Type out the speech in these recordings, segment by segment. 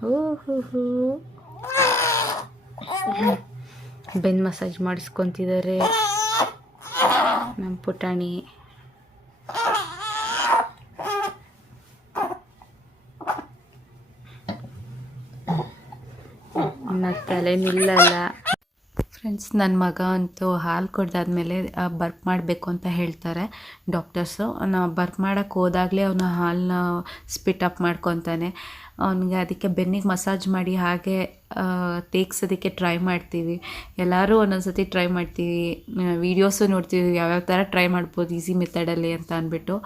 ಹೋ ಹೋ ಬೆನ್ ಮಸಾಜ್ ಮಾಡಿಸ್ಕೊತಿದ್ದಾರೆ ನಮ್ಮ ಪುಟಾಣಿ. ತಲೆ ನಿಲ್ಲಲ್ಲ ಫ್ರೆಂಡ್ಸ್ ನನ್ನ ಮಗ ಅಂತೂ ಹಾಲು ಕೊಡ್ದಾದ್ಮೇಲೆ ಬರ್ಪ್ ಮಾಡಬೇಕು ಅಂತ ಹೇಳ್ತಾರೆ ಡಾಕ್ಟರ್ಸು ನಾ ಬರ್ಪ್ ಮಾಡೋಕ್ಕೆ ಹೋದಾಗಲೇ ಅವನ ಹಾಲನ್ನ ಸ್ಪಿಟ್ ಅಪ್ ಮಾಡ್ಕೊತಾನೆ. ಅವನಿಗೆ ಅದಕ್ಕೆ ಬೆನ್ನಿಗೆ ಮಸಾಜ್ ಮಾಡಿ ಹಾಗೆ ತೇಗ್ಸೋದಕ್ಕೆ ಟ್ರೈ ಮಾಡ್ತೀವಿ. ಎಲ್ಲರೂ ಒಂದೊಂದು ಸತಿ ಟ್ರೈ ಮಾಡ್ತೀವಿ ವೀಡಿಯೋಸು ನೋಡ್ತೀವಿ. ಯಾವ್ಯಾವ ಥರ ಟ್ರೈ ಮಾಡ್ಬೋದು ಈಸಿ ಮೆಥಡಲ್ಲಿ ಅಂತ ಅಂದ್ಬಿಟ್ಟು.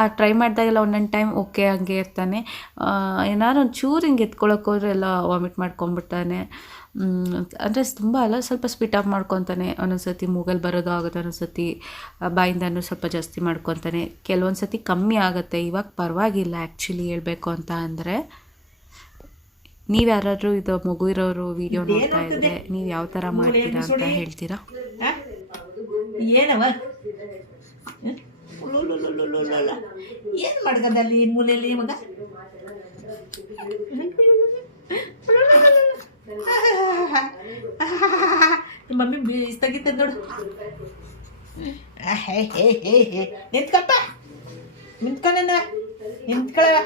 ಆ ಟ್ರೈ ಮಾಡಿದಾಗೆಲ್ಲ ಒಂದೊಂದು ಟೈಮ್ ಓಕೆ ಹಂಗೆ ಇರ್ತಾನೆ. ಏನಾದ್ರು ಒಂದು ಚೂರು ಹಿಂಗೆ ಎತ್ಕೊಳಕ್ಕೆ ಹೋದ್ರೆ ಎಲ್ಲ ವಾಮಿಟ್ ಮಾಡ್ಕೊಂಬಿಡ್ತಾನೆ ಅಂದರೆ ತುಂಬ ಅಲ್ಲ, ಸ್ವಲ್ಪ ಸ್ಪೀಟ್ ಆಫ್ ಮಾಡ್ಕೊತಾನೆ. ಒಂದೊಂದು ಸತಿ ಮೂಗಲ್ಲಿ ಬರೋದು ಆಗುತ್ತೆ ಒಂದೊಂದು ಸತಿ ಬಾಯಿಂದನೂ ಸ್ವಲ್ಪ ಜಾಸ್ತಿ ಮಾಡ್ಕೊತಾನೆ. ಕೆಲವೊಂದು ಸತಿ ಕಮ್ಮಿ ಆಗುತ್ತೆ. ಇವಾಗ ಪರವಾಗಿಲ್ಲ ಆ್ಯಕ್ಚುಲಿ ಹೇಳಬೇಕು ಅಂತ ಅಂದರೆ. ನೀವು ಯಾರಾದರೂ ಇದು ಮಗು ಇರೋರು ವಿಡಿಯೋ ನೋಡ್ತಾ ಇದ್ರೆ ನೀವು ಯಾವ ಥರ ಮಾಡ್ತೀರಾ ಅಂತ ಹೇಳ್ತೀರಾ? ಏನವ? ಏನು ಮಾಡ್ಕದಲ್ಲಿ ಮೂಲೆಯಲ್ಲಿ ಮಗ? ನಿಮ್ಮ ಮಮ್ಮಿ ಬೀಸ್ತಾಗಿತ್ತ ನೋಡು. ಹೇ ಹೇ ಹೇ ಹೇ. ನಿಂತ್ಕಪ್ಪ. ನಿಂತ್ಕೊಂಡ ನಿಂತ್ಕೊಳವ.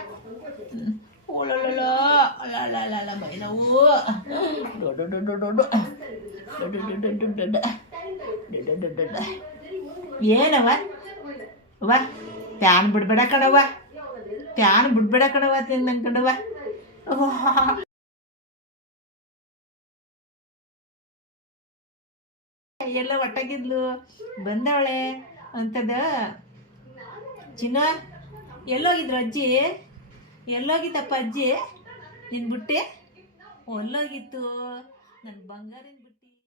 ಓಲೋಲೋ ಅಲ್ಲ ಮೈ ನೋವು ದೊಡ್ಡ ದೊಡ್ಡ ದೊಡ್ಡ ದೊಡ್ಡ ದೊಡ್ಡ ದೊಡ್ಡ ದೊಡ್ಡ ದೊಡ್ಡ ಏನವ ಪ್ಯಾನ್ ಬಿಡ್ಬೇಡ ಕಣವ್ವ ಪ್ಯಾನ್ ಬಿಡ್ಬೇಡ ಕಣವ ತಿಂದು ಅನ್ಕೊಂಡವ ಎಲ್ಲ ಒಟ್ಟಾಗಿದ್ಲು ಬಂದವಳೆ ಅಂತದ. ಚಿನ್ನ, ಎಲ್ಲೋಗಿದ್ರು ಅಜ್ಜಿ? ಎಲ್ಲೋಗಿದ್ದಪ್ಪ ಅಜ್ಜಿ? ನಿನ್ ಬುಟ್ಟೆ ಒಲ್ಲೋಗಿತ್ತು. ನನ್ನ ಬಂಗಾರಿನ